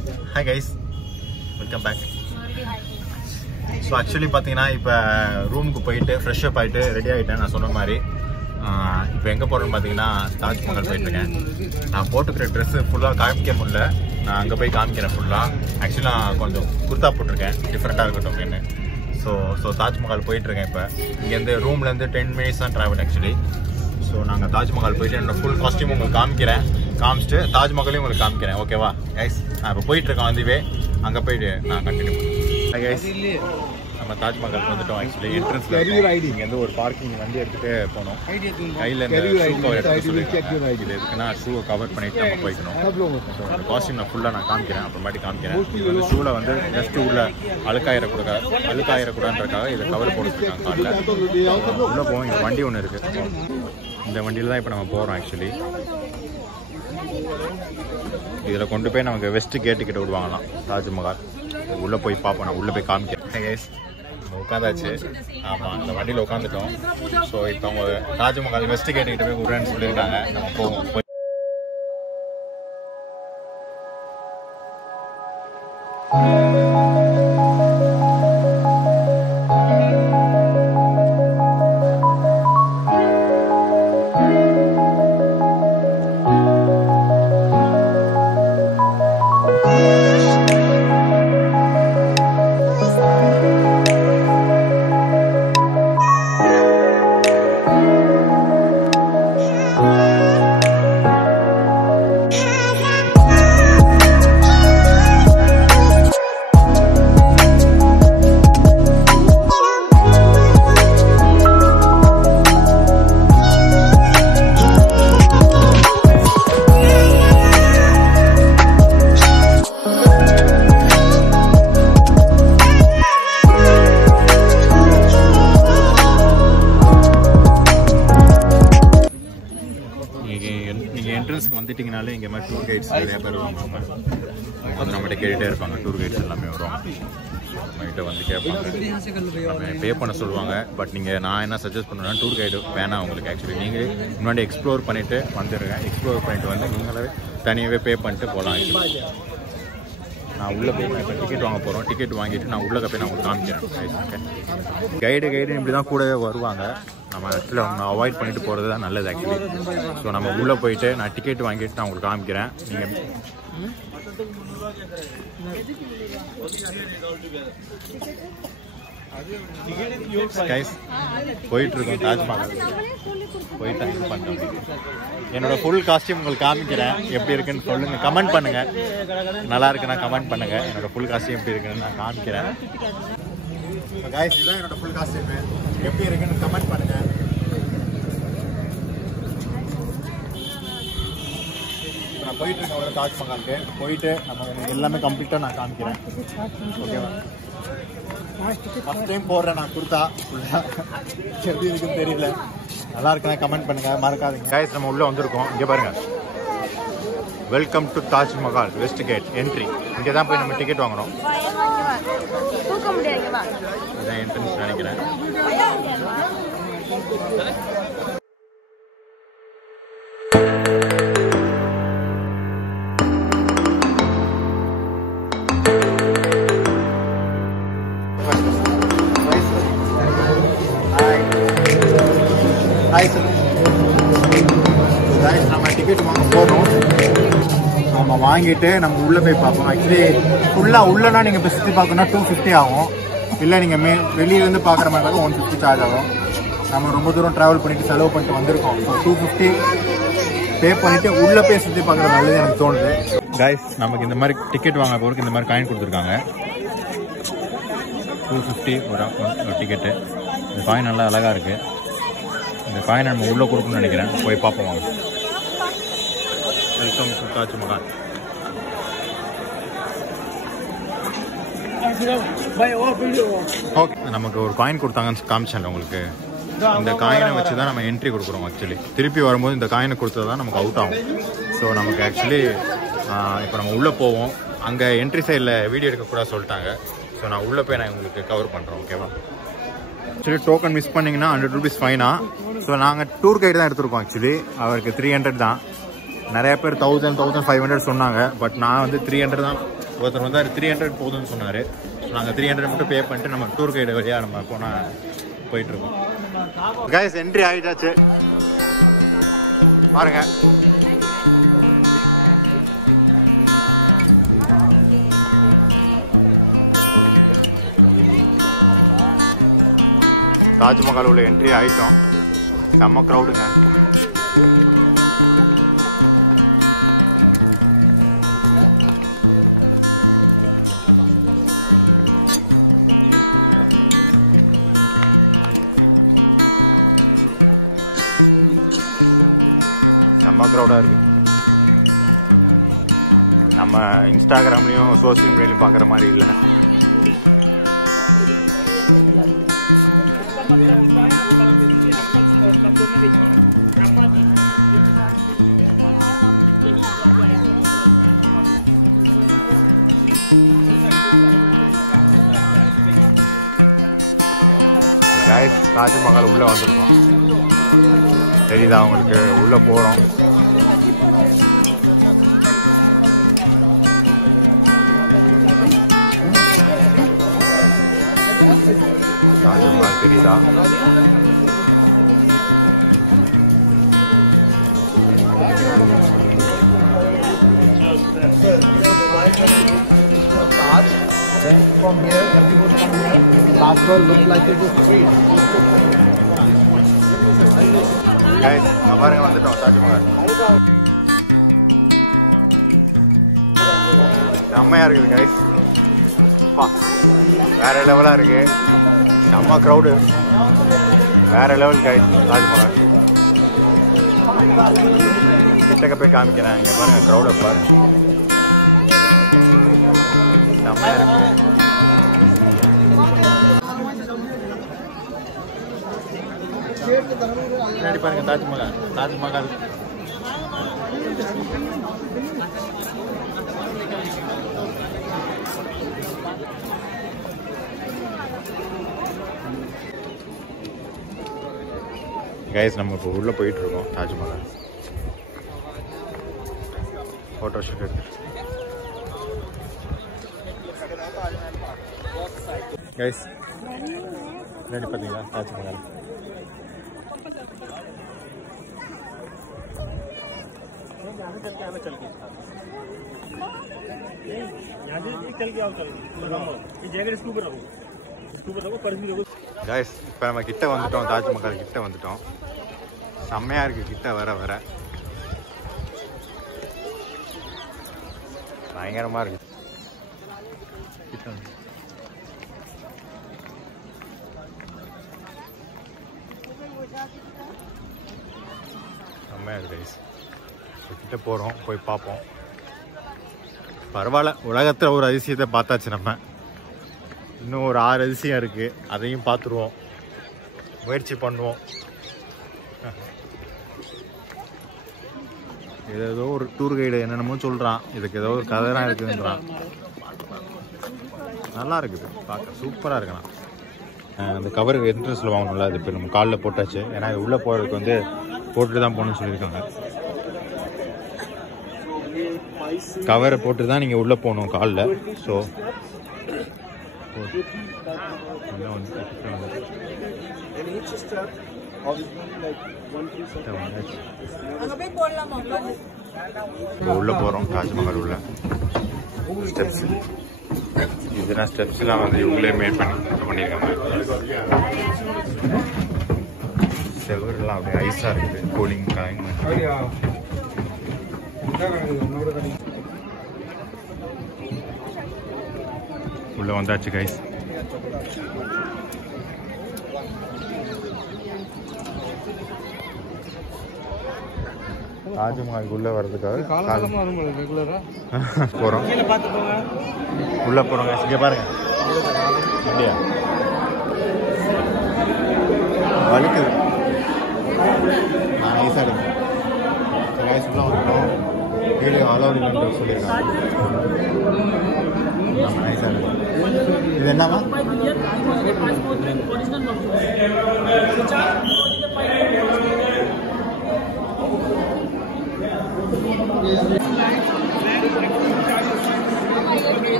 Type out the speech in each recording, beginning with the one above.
Hi guys, welcome back. So actually பார்த்தீங்கன்னா இப்போ ரூமுக்கு போயிட்டு ஃப்ரெஷ் அப் ஆகிட்டு ரெடி ஆகிட்டேன். நான் சொன்ன மாதிரி இப்போ எங்கே போகிறேன்னு பார்த்தீங்கன்னா தாஜ்மஹால் போயிட்டுருக்கேன். நான் போட்டுக்கிற ட்ரெஸ்ஸு ஃபுல்லாக காமிக்க முடியல, நான் அங்கே போய் காமிக்கிறேன் ஃபுல்லாக. ஆக்சுவலாக நான் கொஞ்சம் குர்த்தா போட்டிருக்கேன், டிஃப்ரெண்ட்டாக இருக்கட்டும் அப்படின்னு. ஸோ தாஜ்மஹால் போயிட்டுருக்கேன். இப்போ இங்கேருந்து ரூம்லேருந்து 10 minutes தான் ட்ராவல் ஆக்சுவலி. ஸோ நாங்கள் தாஜ்மஹால் போயிட்டு என்னோட ஃபுல் காஸ்டியூம் உங்களுக்கு காமிக்கிறேன், காமிச்சிட்டு தாஜ்மஹாலையும் உங்களுக்கு காமிக்கிறேன். ஓகேவா கைஸ்? நான் இப்போ போயிட்டுருக்கேன் ஆன் தி வே. அங்கே போயிட்டு நான் கண்டினியூ பண்ணுறேன். நம்ம தாஜ்மஹால் வந்துட்டோம் actually. Entrance carry your ID. இங்கேருந்து ஒரு பார்க்கிங் வண்டி எடுத்துகிட்டு போனோம். Carry your ID. ID will check your ID. நான் ஷூவை கவர் பண்ணிட்டு போயிட்டோம். सब लोगों का காஸ்டியூம் ஃபுல்லாக நான் காமிக்கிறேன், அப்புறமாட்டி காமிக்கிறேன். Mostly ले लो आप. ஷூவில் வந்து ஜஸ்ட்டு உள்ள அழுக்காயிடக்கூடாதுன்றதுக்காக दो चार तो ले आओ सब लोग. உள்ள போவோம். இங்கே வண்டி ஒன்று இருக்குது, இந்த வண்டியில் தான் இப்போ நம்ம போகிறோம் ஆக்சுவலி. இதில் கொண்டு போய் நமக்கு வெஸ்ட் கேட்டுக்கிட்ட விடுவாங்களாம் தாஜ்மஹால். உள்ளே போய் பார்ப்போம், நான் உள்ளே போய் காமிக்கிறேன். உட்காந்தாச்சு, அந்த வண்டியில் உட்காந்துட்டோம். ஸோ இப்போ அவங்க தாஜ்மஹால் வெஸ்ட் கேட்டுக்கிட்ட போய் விடுறேன்னு சொல்லியிருக்காங்க. போவோம். வந்துட்டீங்கனாலே இங்கே மாதிரி டூர் கைட்ஸ் நிறைய பேர் வருவாங்க. நம்மகிட்ட கேட்டுகிட்டே இருப்பாங்க, டூர் கைட்ஸ் எல்லாமே வரும். ஸோ நம்மகிட்ட வந்து கேட்பாங்க, பே பண்ண சொல்லுவாங்க. பட் நீங்கள் நான் என்ன சஜஸ்ட் பண்ணுறேன்னா டூர் கைடு வேணாம் உங்களுக்கு. ஆக்சுவலி நீங்கள் முன்னாடி எக்ஸ்ப்ளோர் பண்ணிவிட்டு வந்துடுங்க. எக்ஸ்ப்ளோர் பண்ணிட்டு வந்து நீங்களே தனியாகவே பே பண்ணிட்டு போகலாம். நான் உள்ளே போய் டிக்கெட் வாங்க போகிறோம். டிக்கெட் வாங்கிட்டு நான் உள்ளே போய் நான் காமிக்கிறேன். கைடு இப்படி தான் கூடவே வருவாங்க. நம்ம ஆக்சுவலி அவங்க அவாய்ட் பண்ணிட்டு போகிறது தான் நல்லது ஆக்சுவலி. ஸோ நம்ம உள்ளே போயிட்டு நான் டிக்கெட் வாங்கிட்டு நான் உங்களுக்கு காமிக்கிறேன். போயிட்டு என்னோட ஃபுல் காஸ்டியூம் உங்களுக்கு காமிக்கிறேன். எப்படி இருக்குன்னு சொல்லுங்க, கமெண்ட் பண்ணுங்க. நல்லா இருக்குன்னா கமெண்ட் பண்ணுங்க. என்னோட ஃபுல் காஸ்டியூம் எப்படி இருக்குன்னு நான் காமிக்கிறேன். கைஸ், இதுதான் என்னோட ஃபுல் காஸ்டியூம். எப்படி இருக்குன்னு கமெண்ட் பண்ணுங்க. நான் போயிட்டு இருக்கேன் உள்ள தாஜ்மஹாலுக்கு. போயிட்டு நம்ம உங்களுக்கு எல்லாமே கம்ப்ளீட்டாக நான் காமிக்கிறேன். ஓகேவா? ஃபஸ்ட் டைம் போடுறேன் நான் குர்த்தா ஃபுல்லாக. எப்படி இருக்குன்னு தெரியல, நல்லா இருக்குன்னா கமெண்ட் பண்ணுங்க, மறக்காதீங்க. கைஸ், நம்ம உள்ளே வந்திருக்கோம். இங்கே பாருங்க, welcome to Taj Mahal west gate entry. இங்கே தான் போய் நம்ம டிக்கெட் வாங்குறோம். என்ட்ரன்ஸ் நினைக்கிறேன். நம்ம வாங்கிட்டு நம்ம உள்ளே போய் பார்ப்போம். ஆக்சுவலி ஃபுல்லாக உள்ளனா நீங்கள் இப்போ சுற்றி பார்க்கணுன்னா 250 ஆகும். இல்லை நீங்கள் வெளியிலேருந்து பார்க்குற மாதிரி இருந்தாலும் 150 சார்ஜ் ஆகும். நம்ம ரொம்ப தூரம் ட்ராவல் பண்ணிவிட்டு செலவு பண்ணிட்டு வந்திருக்கோம். ஸோ 250 பே பண்ணிவிட்டு உள்ளே போய் சுற்றி பார்க்குறது நல்லது எனக்கு தோணுது. கைஸ், நமக்கு இந்த மாதிரி டிக்கெட் வாங்க போகிறதுக்கு இந்த மாதிரி காயின் கொடுத்துருக்காங்க. 250 ஒரு டிக்கெட்டு. இந்த காயின் நல்லா அழகாக இருக்குது. இந்த காயினை நம்ம உள்ளே கொடுக்கணும்னு நினைக்கிறேன். போய் பார்ப்போம் வாங்க. Welcome to Taj Mahal. ஓகே, நமக்கு ஒரு காயின் கொடுத்தாங்கன்னு காமிச்சேன் உங்களுக்கு. இந்த காயினை வச்சு தான் நம்ம என்ட்ரி கொடுக்குறோம். ஆக்சுவலி திருப்பி வரும்போது இந்த காயினை கொடுத்தது தான் நமக்கு அவுட் ஆகும். ஸோ நமக்கு ஆக்சுவலி இப்போ நம்ம உள்ளே போவோம். அங்கே என்ட்ரி சைடில் வீடியோ எடுக்கக்கூடாது சொல்லிட்டாங்க. ஸோ நான் உள்ளே போய் நான் உங்களுக்கு கவர் பண்ணுறேன். ஓகேவா? ஆக்சுவலி டோக்கன் மிஸ் பண்ணிங்கன்னா 100 rupees ஃபைனா. ஸோ நாங்கள் டூர் கைடு தான் எடுத்துருக்கோம். ஆக்சுவலி அவருக்கு 300 தான். நிறைய பேர் 1000, 1500 சொன்னாங்க. பட் நான் வந்து 300 தான் ஒருத்தர் வந்து 300 போதும்னு சொன்னார். நாங்கள் 300 மட்டும் பே பண்ணிட்டு நம்ம டூர் கைடு வழியாக நம்ம போனால் போயிட்டுருக்கோம். கைஸ் என்ட்ரி ஆகிட்டாச்சு பாருங்க. தாஜ்மஹாலோட என்ட்ரி ஆகிட்டோம். செம்ம க்ரௌடுங்க. இன்ஸ்டாகிராம்லையும் சோஷியல் மீடியாவில் பார்க்குற மாதிரி இல்லை. தாஜ்மஹால் உள்ள வந்துருக்கோம். தெரியுதா அவங்களுக்கு? உள்ள போகிறோம். செம்மையா இருக்குது கைஸ். வேற லெவலா இருக்கு. செம்ம க்ரௌடு. வேற லெவல் கைஸ். கிட்டக்க போய் காமிக்கிறேன். க்ரௌட பாருங்க. தாஜ்மஹால் தாஜ்மஹால் கைஸ் நம்ம இப்போ உள்ளே போயிட்டு இருக்கோம். தாஜ்மஹால் ஃபோட்டோ ஷூட் எடுத்து கைஸ் ரெடி பார்த்தீங்களா? தாஜ்மஹால் கைஸ் இப்போ நம்ம கிட்ட வந்துட்டோம். தாஜ்மஹால் கிட்ட வந்துட்டோம். செம்மையாக இருக்குது. கிட்ட வர வர பயங்கரமாக இருக்குது. செம்மையாக இருக்குது கைஸ். ஸோ கிட்ட போகிறோம். போய் பார்ப்போம். பரவாயில்ல, உலகத்தில் ஒரு அதிசயத்தை பார்த்தாச்சு. நம்ம இன்னும் ஒரு 6 அதிசயம் இருக்குது. அதையும் பார்த்துருவோம். முயற்சி பண்ணுவோம். ஏதோ ஒரு டூர் கைடு என்னென்னமோ சொல்கிறான். இதுக்கு ஏதோ ஒரு கதைலாம் இருக்குதுன்னா நல்லா இருக்குது. பார்க்க சூப்பராக இருக்குண்ணா. அந்த கவர் என்ட்ரன்ஸில் வாங்கணும்ல, அது இப்போ நம்ம காலில் போட்டாச்சு. ஏன்னா உள்ளே போகிறதுக்கு வந்து போட்டுட்டு தான் போகணும்னு சொல்லியிருக்காங்க. கவரை போட்டு தான் நீங்கள் உள்ளே போகணும் காலில். ஸோ எல்லாம் வந்து கிட்ட வந்து உள்ளே போகிறோம். தாஜ்மஹால் உள்ள ஸ்டெப்ஸ் இதெல்லாம் ஸ்டெப்ஸ்லாம் வந்து இவங்களே மேட் பண்ணியிருக்காங்க. செவரெல்லாம் அப்படியே ஐஸாக இருக்குது. கூலிங் உள்ளே வந்தாச்சு கைஸ். தாஜ்மஹால் உள்ளே வர்றதுக்காக காலகாலமாக வரும் ரெகுலராக போகிறோம். கீழே பார்த்து போங்க. உள்ளே போகிறோம். இங்கே பாருங்க. இல்லையா வலிக்குது. நான் நைஸாக எடுக்கிறேன். ஸோ கைஸ் உள்ளே வந்துட்டோம். வீடியோ அலௌட் இல்லைன்ற சொல்லியிருக்காங்க. நம்ம நைஸாக எடுக்கிறோம். இது என்னவா?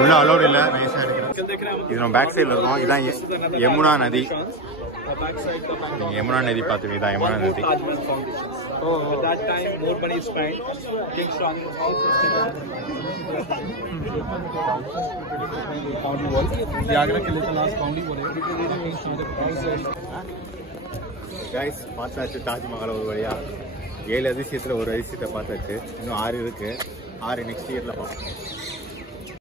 உள்ள அலோட் இல்லை வயசாக இருக்குது. இது நம்ம பேக் சைடில் இருக்கோம். இதான் யமுனா நதி. யமுனா நதி பார்த்துக்கிட்டா யமுனா நதி. Tajman Foundation. At that time, more money is spent. King Shahjahan House is taken. Boundary wall. Agra किले का last boundary wall. கைஸ் பார்த்தாச்சு தாஜ்மஹால் ஒரு வழியா. 7 அதிசயத்தில் ஒரு அதிசயத்தை பார்த்தாச்சு. இன்னும் 6 இருக்குது. 6 நெக்ஸ்ட் இயரில் பார்ப்போம்.